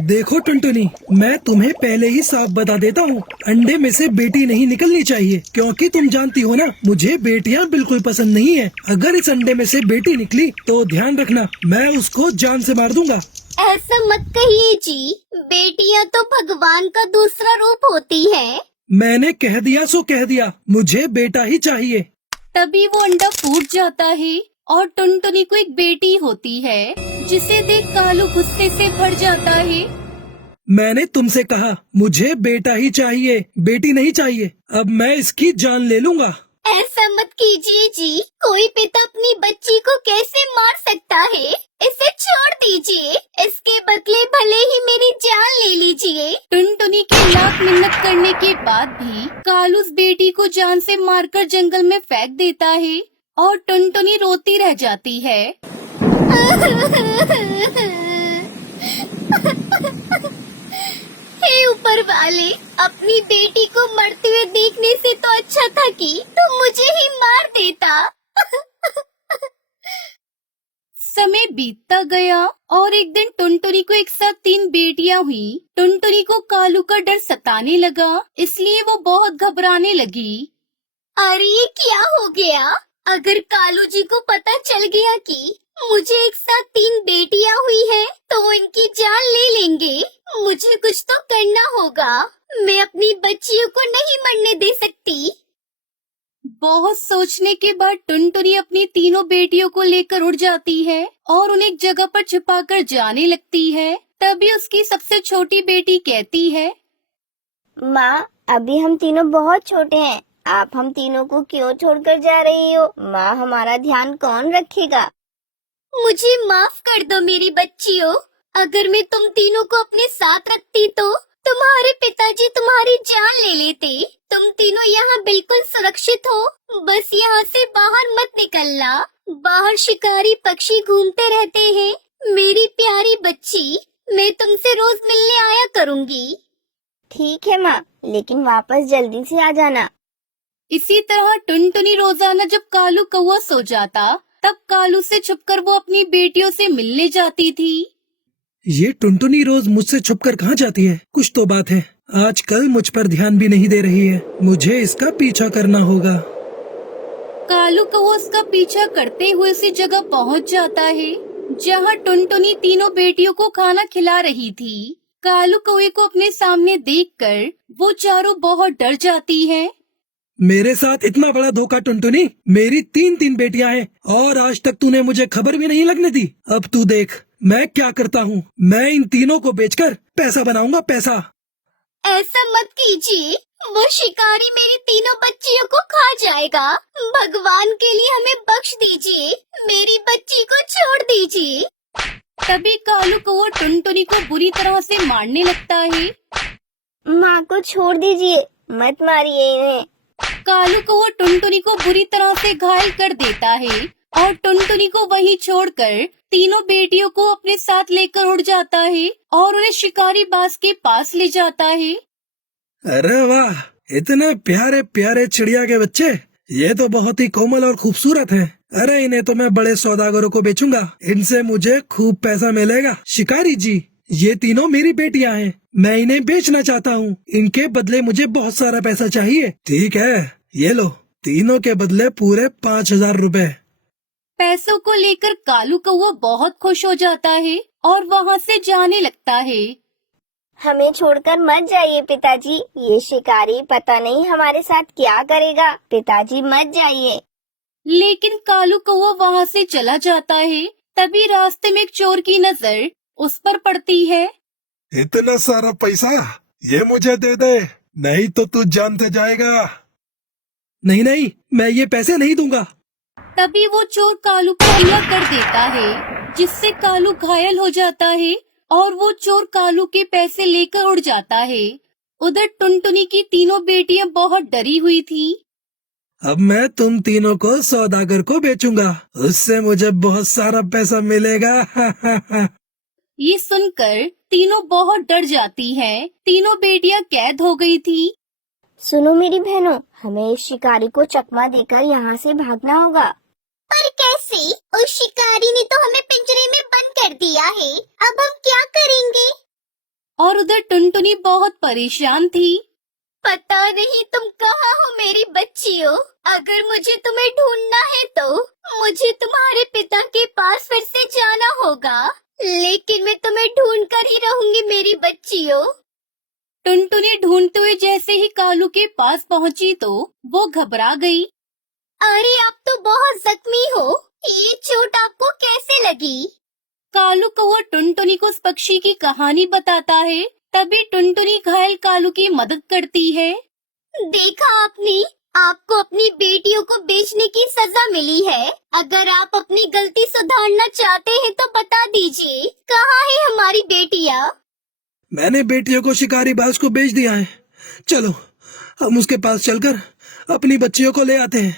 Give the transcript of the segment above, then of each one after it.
देखो टुनटुनी, मैं तुम्हें पहले ही साफ बता देता हूँ, अंडे में से बेटी नहीं निकलनी चाहिए, क्योंकि तुम जानती हो ना, मुझे बेटियाँ बिल्कुल पसंद नहीं है। अगर इस अंडे में से बेटी निकली तो ध्यान रखना, मैं उसको जान से मार दूंगा। ऐसा मत कहिए जी, बेटियां तो भगवान का दूसरा रूप होती है। मैंने कह दिया सो कह दिया, मुझे बेटा ही चाहिए। तभी वो अंडा फूट जाता है और टुनटुनी को एक बेटी होती है, जिसे देख कालू गुस्से से भर जाता है। मैंने तुमसे कहा मुझे बेटा ही चाहिए, बेटी नहीं चाहिए। अब मैं इसकी जान ले लूंगा। ऐसा मत कीजिए जी, कोई पिता अपनी बच्ची को कैसे मार सकता है? इसे छोड़ दीजिए, इसके बदले भले ही मेरी जान ले लीजिए। टुनटुनी के लाख मिन्नत करने के बाद भी कालू उस बेटी को जान से मारकर जंगल में फेंक देता है और टुनटुनी रोती रह जाती है। हे ऊपर वाले, अपनी बेटी को मरते हुए देखने से तो अच्छा था कि तुम मुझे ही मार देता। समय बीतता गया और एक दिन टुनटुनी को एक साथ 3 बेटियां हुई। टुनटुनी को कालू का डर सताने लगा, इसलिए वो बहुत घबराने लगी। अरे ये क्या हो गया? अगर कालू जी को पता चल गया कि मुझे एक साथ 3 बेटियां हुई हैं, तो वो इनकी जान ले लेंगे। मुझे कुछ तो करना होगा, मैं अपनी बच्चियों को नहीं मरने दे सकती। बहुत सोचने के बाद टुनटुनी अपनी तीनों बेटियों को लेकर उड़ जाती है और उन्हें एक जगह पर छिपाकर जाने लगती है। तभी उसकी सबसे छोटी बेटी कहती है, माँ, अभी हम तीनों बहुत छोटे हैं, आप हम तीनों को क्यों छोड़कर जा रही हो? माँ, हमारा ध्यान कौन रखेगा? मुझे माफ कर दो मेरी बच्चियों, अगर मैं तुम तीनों को अपने साथ रखती तो तुम्हारे पिताजी तुम्हारी जान ले लेते। तुम तीनों यहाँ बिल्कुल सुरक्षित हो, बस यहाँ से बाहर मत निकलना। बाहर शिकारी पक्षी घूमते रहते हैं। मेरी प्यारी बच्ची, मैं तुमसे रोज मिलने आया करूँगी। ठीक है माँ, लेकिन वापस जल्दी से आ जाना। इसी तरह टुनटुनी रोजाना जब कालू कौवा सो जाता, तब कालू से छुपकर वो अपनी बेटियों से मिलने जाती थी। ये टुनटुनी रोज मुझसे छुपकर कहाँ जाती है? कुछ तो बात है, आजकल मुझ पर ध्यान भी नहीं दे रही है। मुझे इसका पीछा करना होगा। कालू कौवा उसका पीछा करते हुए उसी जगह पहुंच जाता है, जहां टुनटुनी तीनों बेटियों को खाना खिला रही थी। कालू कौवे को अपने सामने देखकर वो चारों बहुत डर जाती है। मेरे साथ इतना बड़ा धोखा टुनटुनी, मेरी 3 बेटियां हैं और आज तक तूने मुझे खबर भी नहीं लगने दी। अब तू देख मैं क्या करता हूँ, मैं इन तीनों को बेचकर पैसा बनाऊंगा, पैसा। ऐसा मत कीजिए, वो शिकारी मेरी तीनों बच्चियों को खा जाएगा। भगवान के लिए हमें बख्श दीजिए, मेरी बच्ची को छोड़ दीजिए। तभी कालू कौवा टुनटुनी को बुरी तरह से मारने लगता है। माँ को छोड़ दीजिए, मत मारिए इन्हें। कालू कौवा टुनटुनी को बुरी तरह से घायल कर देता है और टुनटुनी को वहीं छोड़कर तीनों बेटियों को अपने साथ लेकर उड़ जाता है और उन्हें शिकारी बाज के पास ले जाता है। अरे वाह, इतने प्यारे प्यारे चिड़िया के बच्चे, ये तो बहुत ही कोमल और खूबसूरत हैं। अरे इन्हें तो मैं बड़े सौदागरों को बेचूंगा, इनसे मुझे खूब पैसा मिलेगा। शिकारी जी, ये तीनों मेरी बेटियां हैं, मैं इन्हें बेचना चाहता हूँ। इनके बदले मुझे बहुत सारा पैसा चाहिए। ठीक है, ये लो, तीनों के बदले पूरे 5000 रुपए। पैसों को लेकर कालू कौवा बहुत खुश हो जाता है और वहाँ से जाने लगता है। हमें छोड़कर मत जाइए पिताजी, ये शिकारी पता नहीं हमारे साथ क्या करेगा। पिताजी मत जाइए। लेकिन कालू कौवा वहाँ से चला जाता है। तभी रास्ते में एक चोर की नजर उस पर पड़ती है। इतना सारा पैसा ये मुझे दे दे, नहीं तो तू जानते जाएगा। नहीं नहीं, मैं ये पैसे नहीं दूंगा। तभी वो चोर कालू को हमला कर देता है, जिससे कालू घायल हो जाता है और वो चोर कालू के पैसे लेकर उड़ जाता है। उधर टुनटुनी की तीनों बेटियां बहुत डरी हुई थी। अब मैं तुम तीनों को सौदागर को बेचूंगा, उससे मुझे बहुत सारा पैसा मिलेगा। ये सुनकर तीनों बहुत डर जाती हैं। तीनों बेटियां कैद हो गई थी। सुनो मेरी बहनों, हमें इस शिकारी को चकमा देकर यहाँ से भागना होगा। पर कैसे? उस शिकारी ने तो हमें पिंजरे में बंद कर दिया है, अब हम क्या करेंगे? और उधर टुनटुनी बहुत परेशान थी। पता नहीं तुम कहाँ हो मेरी बच्चियों। अगर मुझे तुम्हें ढूंढना है तो मुझे तुम्हारे पिता के पास फिर से जाना होगा, लेकिन मैं तुम्हें ढूंढ कर ही रहूंगी मेरी बच्चियों। टुनटुनी ढूंढते हुए जैसे ही कालू के पास पहुंची तो वो घबरा गई। अरे आप तो बहुत जख्मी हो, ये चोट आपको कैसे लगी? कालू कौवा टुनटुनी को उस पक्षी की कहानी बताता है। तभी टुनटुनी घायल कालू की मदद करती है। देखा आपने, आपको अपनी बेटियों को बेचने की सजा मिली है। अगर आप अपनी गलती सुधारना चाहते हैं तो बता दीजिए, कहाँ है हमारी बेटियाँ? मैंने बेटियों को शिकारी बाज को बेच दिया है। चलो हम उसके पास चलकर अपनी बच्चियों को ले आते हैं।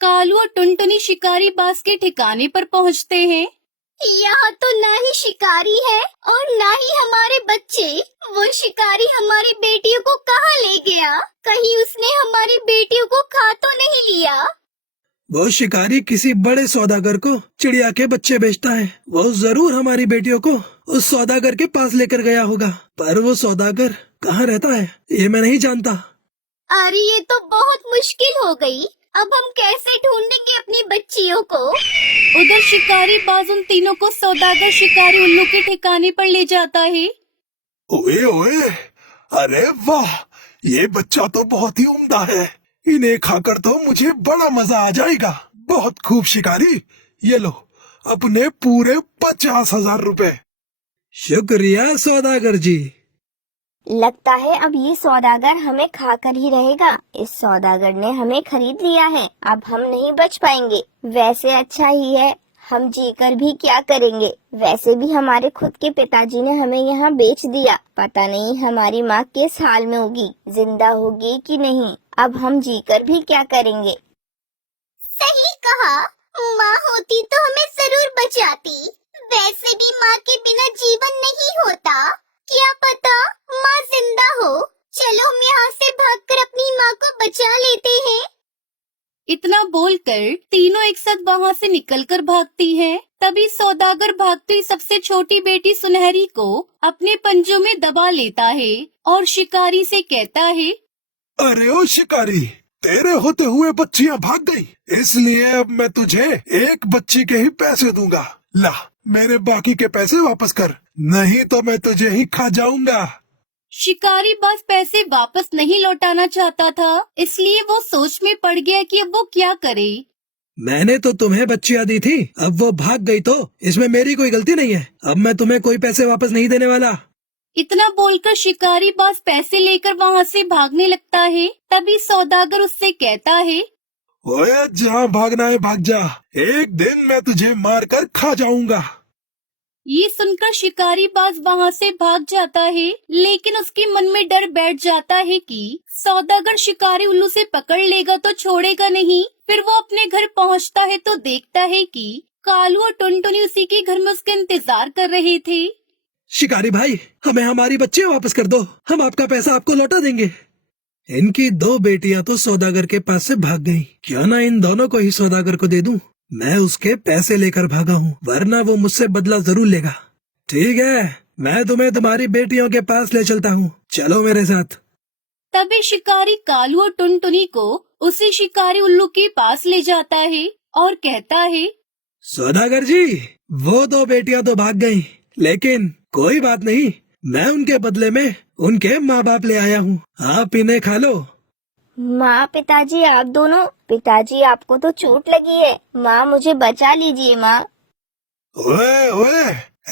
कालू और टुनटुनी शिकारी बाज के ठिकाने पर पहुंचते हैं। यहाँ तो ना ही शिकारी है और ना ही हमारे बच्चे। वो शिकारी हमारी बेटियों को कहाँ ले गया? कहीं उसने हमारी बेटियों को खा तो नहीं लिया? वो शिकारी किसी बड़े सौदागर को चिड़िया के बच्चे बेचता है। वो जरूर हमारी बेटियों को उस सौदागर के पास लेकर गया होगा, पर वो सौदागर कहाँ रहता है ये मैं नहीं जानता। अरे ये तो बहुत मुश्किल हो गई। अब हम कैसे ढूंढेंगे अपनी बच्चियों को? उधर शिकारी बाज उन तीनों को सौदागर शिकारी उल्लू के ठिकाने पर ले जाता है। ओए ओए, अरे वाह, ये बच्चा तो बहुत ही उम्दा है। इन्हें खाकर तो मुझे बड़ा मजा आ जाएगा। बहुत खूब शिकारी, ये लो अपने पूरे 50,000 रुपए। शुक्रिया सौदागर जी। लगता है अब ये सौदागर हमें खाकर ही रहेगा। इस सौदागर ने हमें खरीद लिया है, अब हम नहीं बच पाएंगे। वैसे अच्छा ही है, हम जीकर भी क्या करेंगे। वैसे भी हमारे खुद के पिताजी ने हमें यहाँ बेच दिया। पता नहीं हमारी माँ किस हाल में होगी, जिंदा होगी कि नहीं। अब हम जीकर भी क्या करेंगे। सही कहा, माँ होती तो हमें जरूर बचाती। वैसे भी माँ के बिना जीवन नहीं होता। क्या पता माँ जिंदा हो। चलो हम यहाँ से भागकर अपनी माँ को बचा लेते हैं। इतना बोलकर तीनों एक साथ वहाँ से निकलकर भागती हैं। तभी सौदागर भागती हुई सबसे छोटी बेटी सुनहरी को अपने पंजों में दबा लेता है और शिकारी से कहता है, अरे ओ शिकारी, तेरे होते हुए बच्चियां भाग गई, इसलिए अब मैं तुझे एक बच्ची के ही पैसे दूंगा। ला मेरे बाकी के पैसे वापस कर, नहीं तो मैं तुझे ही खा जाऊंगा। शिकारी बाज पैसे वापस नहीं लौटाना चाहता था, इसलिए वो सोच में पड़ गया कि अब वो क्या करे। मैंने तो तुम्हें बच्चियां दी थी, अब वो भाग गई तो इसमें मेरी कोई गलती नहीं है। अब मैं तुम्हें कोई पैसे वापस नहीं देने वाला। इतना बोलकर शिकारी बाज पैसे लेकर वहाँ से भागने लगता है। तभी सौदागर उससे कहता है, ओए जहाँ भागना है भाग जा, एक दिन मैं तुझे मार कर खा जाऊंगा। ये सुनकर शिकारी बाज वहाँ से भाग जाता है, लेकिन उसके मन में डर बैठ जाता है कि सौदागर शिकारी उल्लू से पकड़ लेगा तो छोड़ेगा नहीं। फिर वो अपने घर पहुँचता है तो देखता है कि कालू और टुनटुनी उसी के घर में उसका इंतजार कर रहे थे। शिकारी भाई, हमें हमारी बच्चियां वापस कर दो, हम आपका पैसा आपको लौटा देंगे। इनकी दो बेटियां तो सौदागर के पास से भाग गईं। क्यों ना इन दोनों को ही सौदागर को दे दूं। मैं उसके पैसे लेकर भागा हूँ, वरना वो मुझसे बदला जरूर लेगा। ठीक है, मैं तुम्हें तुम्हारी बेटियों के पास ले चलता हूँ, चलो मेरे साथ। तभी शिकारी कालू और टुनटुनी को उसी शिकारी उल्लू के पास ले जाता है और कहता है, सौदागर जी, वो दो बेटियां तो भाग गईं, लेकिन कोई बात नहीं, मैं उनके बदले में उनके माँ बाप ले आया हूँ, आप इन्हें खा लो। माँ पिताजी आप दोनों, पिताजी आपको तो चोट लगी है, माँ मुझे बचा लीजिए माँ। ओए ओए,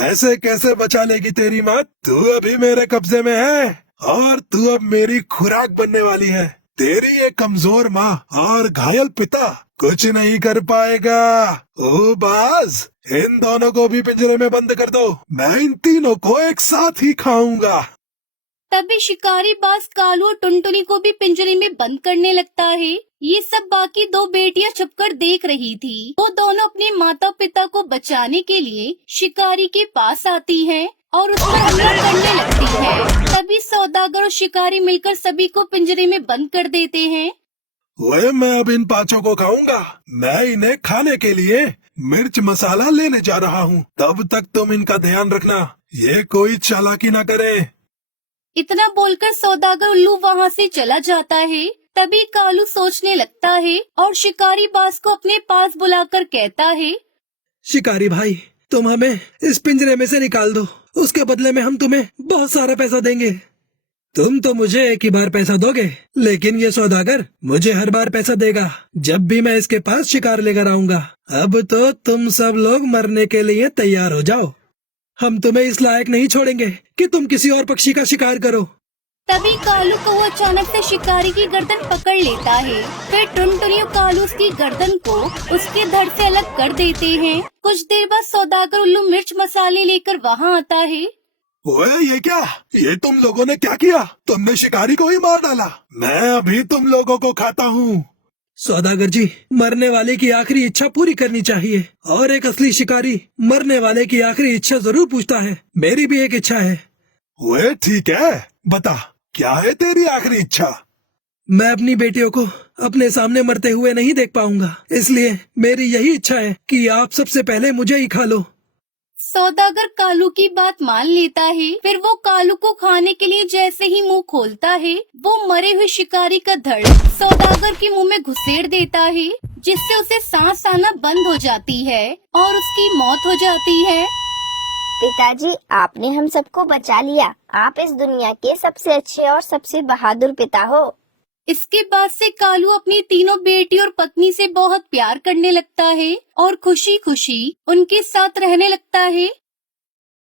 ऐसे कैसे बचा लेगी तेरी माँ? तू अभी मेरे कब्जे में है और तू अब मेरी खुराक बनने वाली है। तेरी ये कमजोर माँ और घायल पिता कुछ नहीं कर पाएगा। ओ बाज, इन दोनों को भी पिंजरे में बंद कर दो, मैं इन तीनों को एक साथ ही खाऊंगा। तभी शिकारी बाज कालू और टुनटुनी को भी पिंजरे में बंद करने लगता है। ये सब बाकी दो बेटियां छुपकर देख रही थी। वो दोनों अपने माता पिता को बचाने के लिए शिकारी के पास आती हैं और उस पर हमला करने लगती है। तभी सौदागर और शिकारी मिलकर सभी को पिंजरे में बंद कर देते हैं। ओए, मैं अब इन पांचों को खाऊंगा। मैं इन्हें खाने के लिए मिर्च मसाला लेने जा रहा हूँ, तब तक तुम इनका ध्यान रखना। ये कोई चालाकी ना करे। इतना बोलकर सौदागर उल्लू वहाँ से चला जाता है। तभी कालू सोचने लगता है और शिकारी बाज को अपने पास बुलाकर कहता है, शिकारी भाई, तुम हमें इस पिंजरे में से निकाल दो, उसके बदले में हम तुम्हें बहुत सारा पैसा देंगे। तुम तो मुझे एक ही बार पैसा दोगे, लेकिन ये सौदागर मुझे हर बार पैसा देगा जब भी मैं इसके पास शिकार लेकर आऊंगा। अब तो तुम सब लोग मरने के लिए तैयार हो जाओ। हम तुम्हें इस लायक नहीं छोड़ेंगे कि तुम किसी और पक्षी का शिकार करो। तभी कालू को वो अचानक से शिकारी की गर्दन पकड़ लेता है। फिर टुनटुनी और कालू उसकी गर्दन को उसके धड़ से अलग कर देते हैं। कुछ देर बाद सौदागर उल्लू मिर्च मसाले लेकर वहाँ आता है। ओए ये क्या? ये तुम लोगों ने क्या किया? तुमने शिकारी को ही मार डाला। मैं अभी तुम लोगों को खाता हूँ। सौदागर जी, मरने वाले की आखिरी इच्छा पूरी करनी चाहिए, और एक असली शिकारी मरने वाले की आखिरी इच्छा जरूर पूछता है। मेरी भी एक इच्छा है। ओए ठीक है, बता क्या है तेरी आखिरी इच्छा? मैं अपनी बेटियों को अपने सामने मरते हुए नहीं देख पाऊंगा, इसलिए मेरी यही इच्छा है कि आप सबसे पहले मुझे ही खा लो। सौदागर कालू की बात मान लेता है। फिर वो कालू को खाने के लिए जैसे ही मुंह खोलता है, वो मरे हुए शिकारी का धड़ सौदागर के मुंह में घुसेड़ देता है, जिससे उसे सांस आना बंद हो जाती है और उसकी मौत हो जाती है। पिताजी, आपने हम सबको बचा लिया। आप इस दुनिया के सबसे अच्छे और सबसे बहादुर पिता हो। इसके बाद से कालू अपनी तीनों बेटी और पत्नी से बहुत प्यार करने लगता है और खुशी खुशी उनके साथ रहने लगता है।